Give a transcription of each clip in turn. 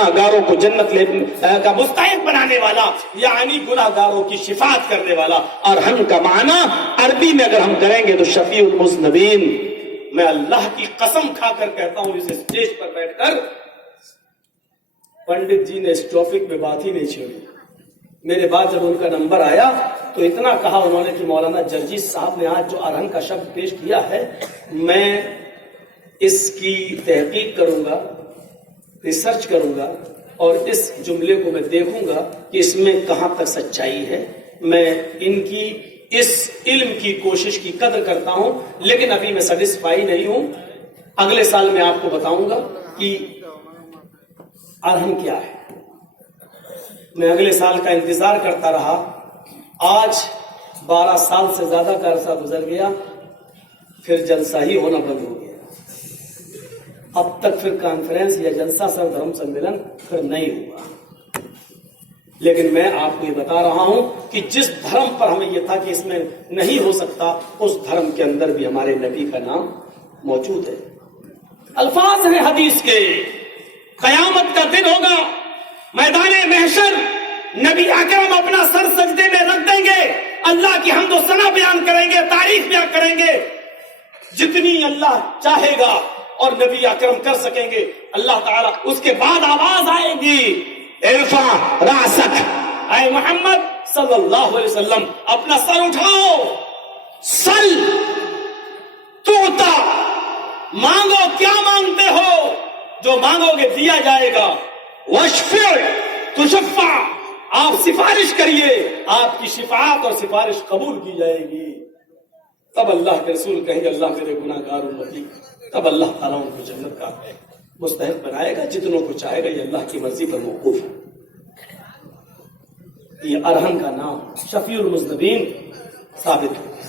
گناہگاروں کو جنت کا مستحق بنانے والا، یعنی گناہگاروں کی شفاعت کرنے والا۔ ارحم کا معنی عربی میں اگر ہم کریں گے تو شفیع المذنبین۔ میں اللہ کی قسم کھا کر کہتا ہوں، اس اسٹیج پر بیٹھ کر پنڈت جی نے اس ٹاپک میں بات ہی نہیں چھیڑی۔ میرے بعد جب ان کا نمبر آیا تو اتنا کہا انہوں نے کہ مولانا جرجیس صاحب نے آج جو ارحم کا شبد پیش کیا ہے، میں اس کی تحقیق کروں گا، ریسرچ کروں گا، اور اس جملے کو میں دیکھوں گا کہ اس میں کہاں تک سچائی ہے۔ میں ان کی اس علم کی کوشش کی قدر کرتا ہوں، لیکن ابھی میں سیٹسفائی نہیں ہوں۔ اگلے سال میں آپ کو بتاؤں گا کہ ارحم کیا ہے۔ میں اگلے سال کا انتظار کرتا رہا، آج 12 سال سے زیادہ کا عرصہ گزر گیا، پھر جلسہ ہی ہونا بند ہو گیا۔ اب تک پھر کانفرنس یا جلسہ سرو دھرم سمیلن پھر نہیں ہوا۔ لیکن میں آپ کو یہ بتا رہا ہوں کہ جس دھرم پر ہمیں یہ تھا کہ اس میں نہیں ہو سکتا، اس دھرم کے اندر بھی ہمارے نبی کا نام موجود ہے۔ الفاظ ہیں حدیث کے، قیامت کا دن ہوگا، میدان محشر نبی اکرم اپنا سر سجدے میں رکھ دیں گے، اللہ کی حمد و ثنا بیان کریں گے، تعریف بیان کریں گے، جتنی اللہ چاہے گا اور نبی اکرم کر سکیں گے اللہ تعالیٰ۔ اس کے بعد آواز آئے گی، ارفع راسک، اے محمد صلی اللہ علیہ وسلم اپنا سر اٹھاؤ، سل توتا، مانگو کیا مانگتے ہو، جو مانگو گے دیا جائے گا، واشفع تشفع، آپ سفارش کریے، آپ کی شفاعت اور سفارش قبول کی جائے گی۔ تب اللہ کے رسول کہیں گے اللہ میرے گناہگار امتی، تب اللہ تعالیٰ ان کو جنت کا مستحق بنائے گا، جتنوں کو چاہے گا۔ یہ اللہ کی مرضی پر موقوف ہے۔ یہ ارحم کا نام شفیع المذنبین ثابت ہو گیا۔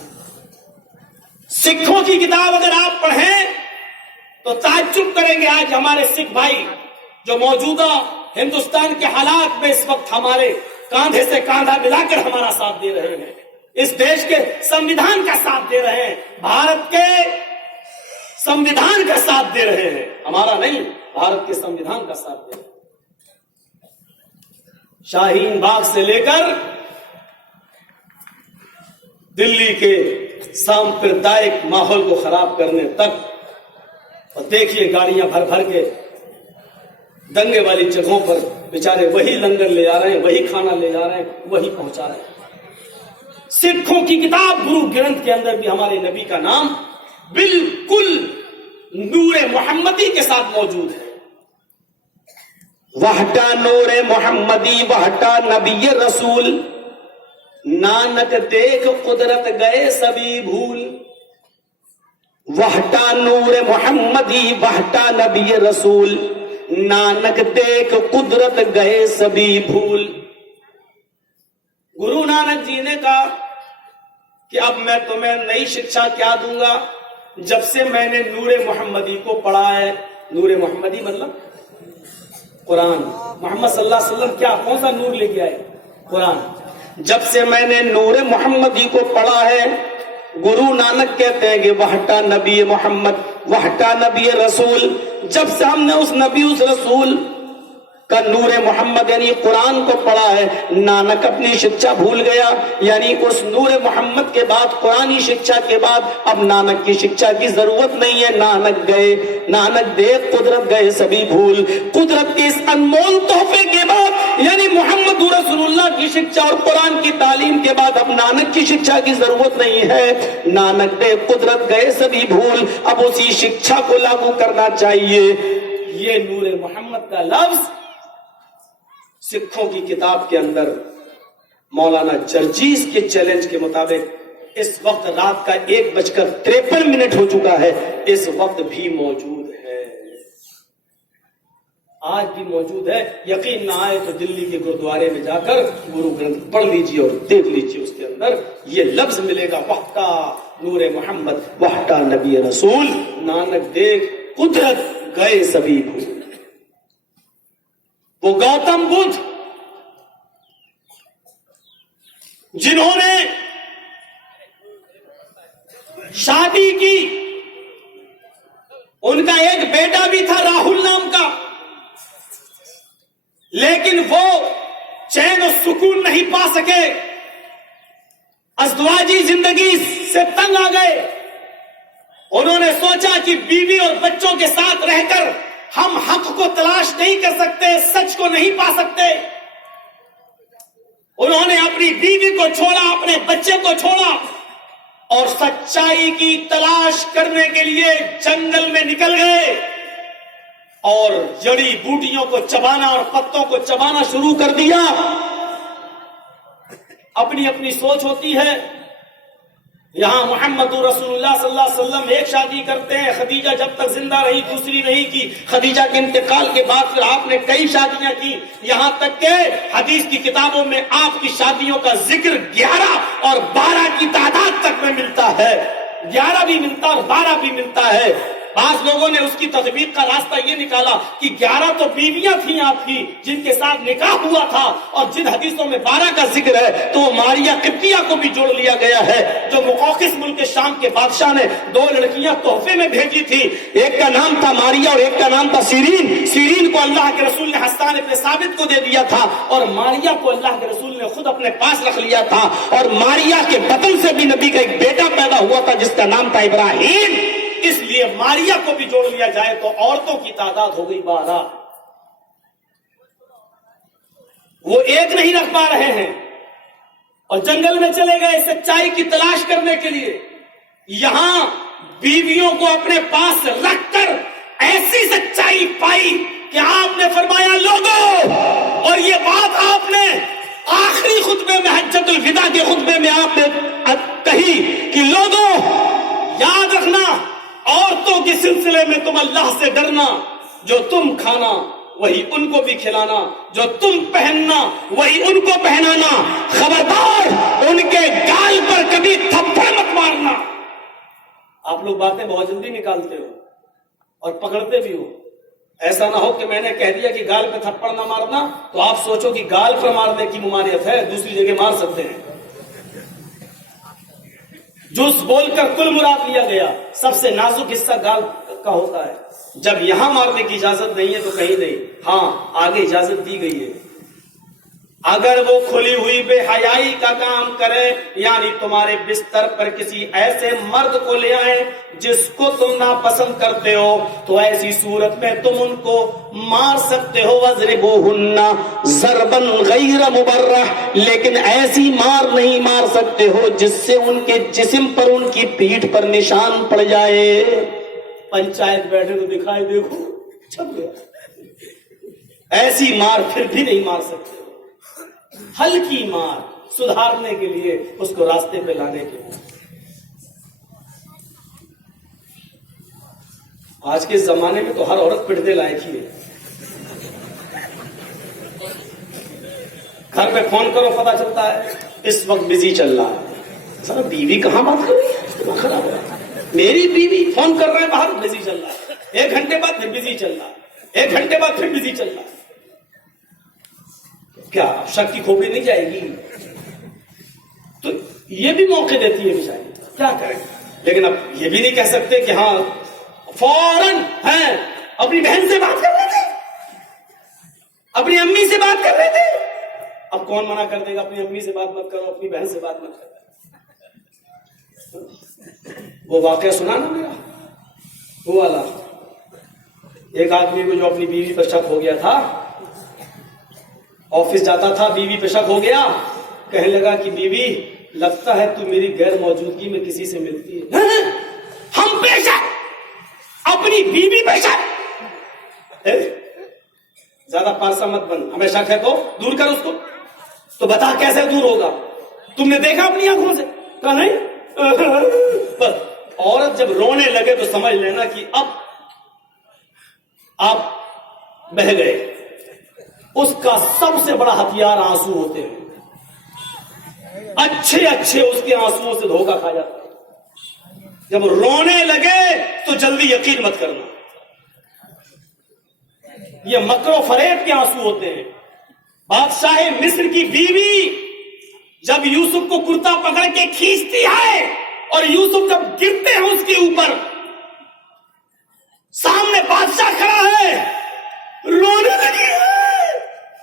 سکھوں کی کتاب اگر آپ پڑھیں تو تعجب کریں گے، آج ہمارے سکھ بھائی جو موجودہ ہندوستان کے حالات میں اس وقت ہمارے کاندھے سے کاندھا ملا کر ہمارا ساتھ دے رہے ہیں، اس دیش کے سمویدھان کا ساتھ دے رہے ہیں، بھارت کے سمویدھان کا ساتھ دے رہے ہیں، ہمارا نہیں، بھارت کے سمویدھان کا ساتھ دے رہے ہیں۔ شاہین باغ سے لے کر دلی کے سامپردائک ماحول کو خراب کرنے تک، اور دیکھیے گاڑیاں بھر بھر کے دنگے والی جگہوں پر بیچارے وہی لنگر لے جا رہے ہیں، وہی کھانا لے جا رہے ہیں، وہی پہنچا رہے ہیں۔ سکھوں کی کتاب گرو گرنتھ کے اندر بھی ہمارے نبی کا نام بالکل نور محمدی کے ساتھ موجود ہے۔ وحٹا نور محمدی وحٹا نبی رسول، نانک دیکھ قدرت گئے سبھی بھول۔ وحٹا نور محمدی وحٹا نبی رسول، نانک دیکھ قدرت گئے سبھی بھول۔ گرو نانک جی نے کہا کہ اب میں تمہیں نئی شکشا کیا دوں گا، جب سے میں نے نور محمدی کو پڑھا ہے۔ نور محمدی مطلب قرآن، محمد صلی اللہ علیہ وسلم کیا کون سا نور لے کے آئے؟ قرآن۔ جب سے میں نے نور محمدی کو پڑھا ہے، گرو نانک کہتے ہیں کہ وحٹا نبی محمد وحٹا نبی رسول، جب سے ہم نے اس نبی اس رسول کا نور محمد یعنی قرآن کو پڑھا ہے، نانک اپنی شکشا بھول گیا، یعنی اس نور محمد کے بعد قرآنی شکشا کے بعد اب نانک کی شکشا کی ضرورت نہیں ہے۔ نانک گئے، نانک دیکھ قدرت گئے سبھی بھول۔ قدرت کے اس انمول تحفے کے بعد یعنی محمد رسول اللہ کی شکشا اور قرآن کی تعلیم کے بعد اب نانک کی شکشا کی ضرورت نہیں ہے۔ نانک دیکھ قدرت گئے سبھی بھول، اب اسی شکشا کو لاگو کرنا چاہیے۔ یہ نور محمد کا لفظ سکھوں کی کتاب کے اندر مولانا جرجیس کے چیلنج کے مطابق اس وقت رات کا 1:53 ہو چکا ہے، اس وقت بھی موجود ہے، آج بھی موجود ہے۔ یقین نہ آئے تو دلی کے گرودوارے میں جا کر گرو گرنتھ پڑھ لیجیے اور دیکھ لیجیے، اس کے اندر یہ لفظ ملے گا، وحٹا نور محمد وحٹا نبی رسول، نانک دیکھ قدرت گئے سبھی بھول۔ وہ گوتم بدھ جنہوں نے شادی کی، ان کا ایک بیٹا بھی تھا راہل نام کا، لیکن وہ چین و سکون نہیں پا سکے، ازدواجی زندگی سے تنگ آ گئے۔ انہوں نے سوچا کہ بیوی اور بچوں کے ساتھ رہ کر ہم حق کو تلاش نہیں کر سکتے، سچ کو نہیں پا سکتے۔ انہوں نے اپنی بیوی کو چھوڑا، اپنے بچے کو چھوڑا اور سچائی کی تلاش کرنے کے لیے جنگل میں نکل گئے اور جڑی بوٹیوں کو چبانا اور پتوں کو چبانا شروع کر دیا۔ اپنی اپنی سوچ ہوتی ہے۔ یہاں محمد رسول اللہ صلی اللہ علیہ وسلم ایک شادی کرتے ہیں، خدیجہ جب تک زندہ رہی دوسری نہیں کی، خدیجہ کے انتقال کے بعد پھر آپ نے کئی شادیاں کی، یہاں تک کہ حدیث کی کتابوں میں آپ کی شادیوں کا ذکر 11 اور 12 کی تعداد تک میں ملتا ہے، 11 بھی ملتا اور 12 بھی ملتا ہے۔ بعض لوگوں نے اس کی تطبیق کا راستہ یہ نکالا کہ 11 تو بیویاں تھیں آپ کی جن کے ساتھ نکاح ہوا تھا، اور جن حدیثوں میں 12 کا ذکر ہے تو وہ ماریہ قبطیہ کو بھی جوڑ لیا گیا ہے، جو مقوقس ملک شام کے بادشاہ نے 2 لڑکیاں تحفے میں بھیجی تھی، ایک کا نام تھا ماریہ اور ایک کا نام تھا سیرین۔ سیرین کو اللہ کے رسول نے حسان ابن ثابت کو دے دیا تھا اور ماریہ کو اللہ کے رسول نے خود اپنے پاس رکھ لیا تھا، اور ماریہ کے بطن سے بھی نبی کا ایک بیٹا پیدا ہوا تھا جس کا نام تھا ابراہیم۔ اس لیے ماریہ کو بھی جوڑ لیا جائے تو عورتوں کی تعداد ہو گئی 12۔ وہ ایک نہیں رکھ پا رہے ہیں اور جنگل میں چلے گئے سچائی کی تلاش کرنے کے لیے۔ یہاں بیویوں کو اپنے پاس رکھ کر ایسی سچائی پائی کہ آپ نے فرمایا لوگوں، اور یہ بات آپ نے آخری خطبے میں حجۃ الوداع کے خطبے میں آپ نے کہی کہ لوگوں یاد رکھنا، عورتوں کے سلسلے میں تم اللہ سے ڈرنا، جو تم کھانا وہی ان کو بھی کھلانا، جو تم پہننا وہی ان کو پہنانا، خبردار ان کے گال پر کبھی تھپڑ مت مارنا۔ آپ لوگ باتیں بہت جلدی نکالتے ہو اور پکڑتے بھی ہو، ایسا نہ ہو کہ میں نے کہہ دیا کہ گال پہ تھپڑ نہ مارنا تو آپ سوچو کہ گال پر مارنے کی ممانعت ہے، دوسری جگہ مار سکتے ہیں۔ جوس بول کر کل مراد لیا گیا، سب سے نازک حصہ گال کا ہوتا ہے، جب یہاں مارنے کی اجازت نہیں ہے تو کہیں نہیں، ہاں آگے اجازت دی گئی ہے۔ اگر وہ کھلی ہوئی بے حیائی کا کام کرے، یعنی تمہارے بستر پر کسی ایسے مرد کو لے آئیں جس کو تم ناپسند کرتے ہو، تو ایسی صورت میں تم ان کو مار سکتے ہو، وَاضْرِبُوهُنَّ ضَرْبًا غَيْرَ مُبَرَّحٍ، لیکن ایسی مار نہیں مار سکتے ہو جس سے ان کے جسم پر ان کی پیٹھ پر نشان پڑ جائے۔ پنچایت بیٹھے تو دکھائی دیکھو چھپ گیا، ایسی مار پھر بھی نہیں مار سکتے، ہلکی مار سدھارنے کے لیے، اس کو راستے پہ لانے کے لیے۔ آج کے زمانے میں تو ہر عورت پٹنے لائق ہی ہے، گھر پہ فون کرو پتا چلتا ہے اس وقت بزی چل رہا ہے، سر بیوی کہاں بات کر رہی ہے، خراب ہو رہا ہے، میری بیوی فون کر رہے ہیں باہر بزی چل رہا ہے، 1 گھنٹے بعد پھر بزی چل رہا ہے، 1 گھنٹے بعد پھر بزی چل رہا ہے۔ کیا شک کی کھوپڑی نہیں جائے گی؟ تو یہ بھی موقع دیتی ہے بیچاری، کیا کریں؟ لیکن اب یہ بھی نہیں کہہ سکتے کہ ہاں فوراً ہیں اپنی بہن سے بات کر رہے تھے، اپنی امی سے بات کر رہے تھے۔ اب کون منع کر دے گا اپنی امی سے بات مت کرو، اپنی بہن سے بات مت کرو؟ وہ واقعہ سنا نا میرا، وہ والا ایک آدمی کو جو اپنی بیوی پر شک ہو گیا تھا، آفس جاتا تھا، بیوی پہ شک ہو گیا، کہنے لگا کہ بیوی لگتا ہے تو میری غیر موجودگی میں کسی سے ملتی ہے۔ ہم پہ شک، اپنی بیوی پہ شک، زیادہ پارسا مت بن، ہمیں شک ہے تو دور کر اس کو، تو بتا کیسے دور ہوگا؟ تم نے دیکھا اپنی آنکھوں سے؟ کہا نہیں۔ بس عورت جب رونے لگے تو سمجھ لینا کہ اب آپ بہ گئے۔ اس کا سب سے بڑا ہتھیار آنسو ہوتے ہیں، اچھے اس کے آنسوؤں سے دھوکہ کھا جاتا ہے۔ جب رونے لگے تو جلدی یقین مت کرنا، یہ مکر و فریب کے آنسو ہوتے ہیں۔ بادشاہ مصر کی بیوی جب یوسف کو کرتا پکڑ کے کھینچتی ہے اور یوسف جب گرتے ہیں اس کے اوپر، سامنے بادشاہ کھڑا ہے، رونے لگی ہے،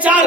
4,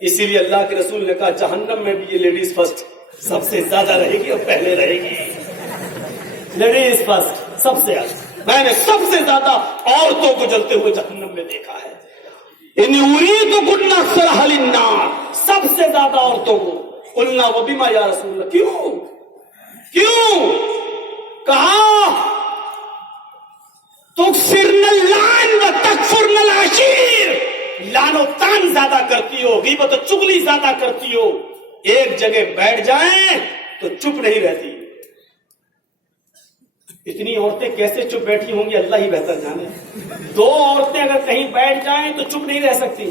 اسی لیے اللہ کے رسول نے کہا جہنم میں بھی یہ لیڈیز فرسٹ سب سے زیادہ رہے گی اور پہلے رہے گی. لیڈیز فرسٹ سب سے زیادہ. میں نے سب سے زیادہ عورتوں کو جلتے ہوئے جہنم میں دیکھا ہے. ان اریدکن اکثر اہل النار, سب سے زیادہ عورتوں کو. قلنا وبما یا رسول اللہ, کیوں کہا تکثرن اللعن و تکفرن العشیر, لعن و تان زیادہ کرتی ہو, غیبت و چغلی زیادہ کرتی ہو. ایک جگہ بیٹھ جائیں تو چپ نہیں رہتی. اتنی عورتیں کیسے چپ بیٹھی ہوں گی اللہ ہی بہتر جانے. 2 عورتیں اگر کہیں بیٹھ جائیں تو چپ نہیں رہ سکتی,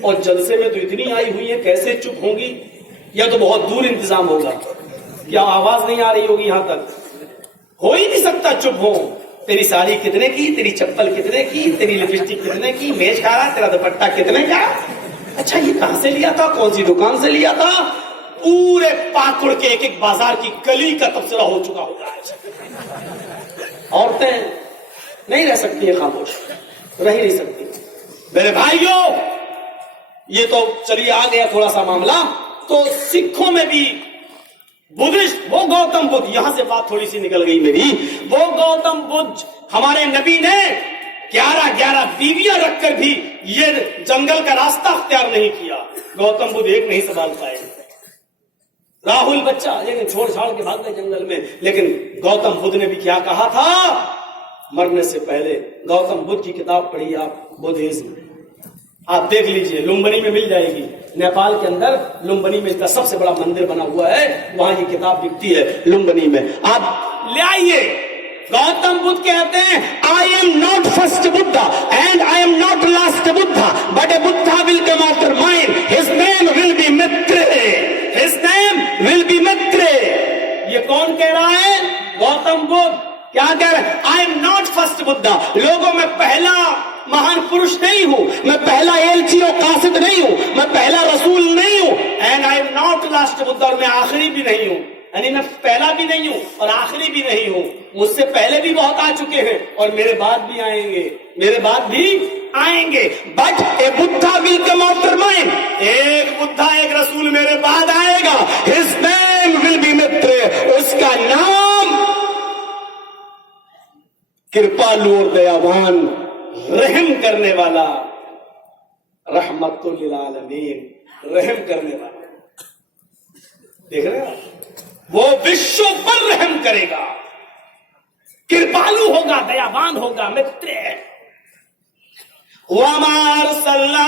اور جلسے میں تو اتنی آئی ہوئی ہیں, کیسے چپ ہوں گی؟ یا تو بہت دور انتظام ہوگا, یا آواز نہیں آ رہی ہوگی یہاں تک. ہو ہی نہیں سکتا چپ ہو. تیری ساڑی کتنے کی, تیری چپل کتنے کی, تیری لپسٹک کتنے کی, میز کھا رہا, تیرا دوپٹہ کتنے کا, اچھا یہ کہاں سے لیا تھا, کون سی دکان سے لیا تھا. پورے پاکڑ کے ایک بازار کی گلی کا تبصرہ ہو چکا ہوگا. عورتیں نہیں رہ سکتی ہیں خاموش, رہ ہی نہیں سکتی. میرے بھائیوں, یہ تو چلیے آ گیا تھوڑا سا معاملہ. تو سکھوں میں بھی بدھسٹ, وہ گوتم بدھ, یہاں سے بات تھوڑی سی نکل گئی میری. وہ گوتم بدھ, ہمارے نبی نے 11 بیویاں رکھ کر بھی یہ جنگل کا راستہ اختیار نہیں کیا. گوتم بدھ ایک نہیں سنبھال پائے. راہل بچہ لیکن چھوڑ چھاڑ کے بھاگ گئے جنگل میں. لیکن گوتم بدھ نے بھی کیا کہا تھا مرنے سے پہلے؟ گوتم بدھ کی کتاب پڑھی آپ, بدھزم, آپ دیکھ لیجئے, لمبنی میں مل جائے گی. نیپال کے اندر لمبنی میں اس کا سب سے بڑا مندر بنا ہوا ہے, وہاں یہ کتاب بکتی ہے لمبنی میں, آپ لے آئیے. گوتم بدھ کہتے ہیں I am not first Buddha and I am not last Buddha, but a Buddha will come after mine. His name will be Maitreya. His name will be Maitreya. یہ کون کہہ رہا ہے؟ گوتم بدھ. کیا کہہ رہا ہے؟ I am not first Buddha. لوگوں میں پہلا مہان پروش نہیں ہوں, میں پہلا ایلچی و قاصد نہیں ہوں, میں پہلا رسول نہیں ہوں. And I am not last Buddha, اور میں آخری بھی نہیں ہوں. یعنی میں پہلا بھی نہیں ہوں اور آخری بھی نہیں ہوں. مجھ سے پہلے بھی بہت آ چکے ہیں اور میرے بعد بھی آئیں گے, میرے بعد بھی آئیں گے. But a Buddha will come after mine, ایک بدھا ایک رسول میرے بعد آئے گا. ہز نیم ول بی متریہ, اس کا نام کرپالو اور دیاوان, رحم کرنے والا, رحمت للعالمین, رحم کرنے والا. دیکھ رہے ہیں, وہ وشو پر رحم کرے گا, کرپالو ہوگا, دیاوان ہوگا, متریہ. وَمَا أَرْسَلْنَا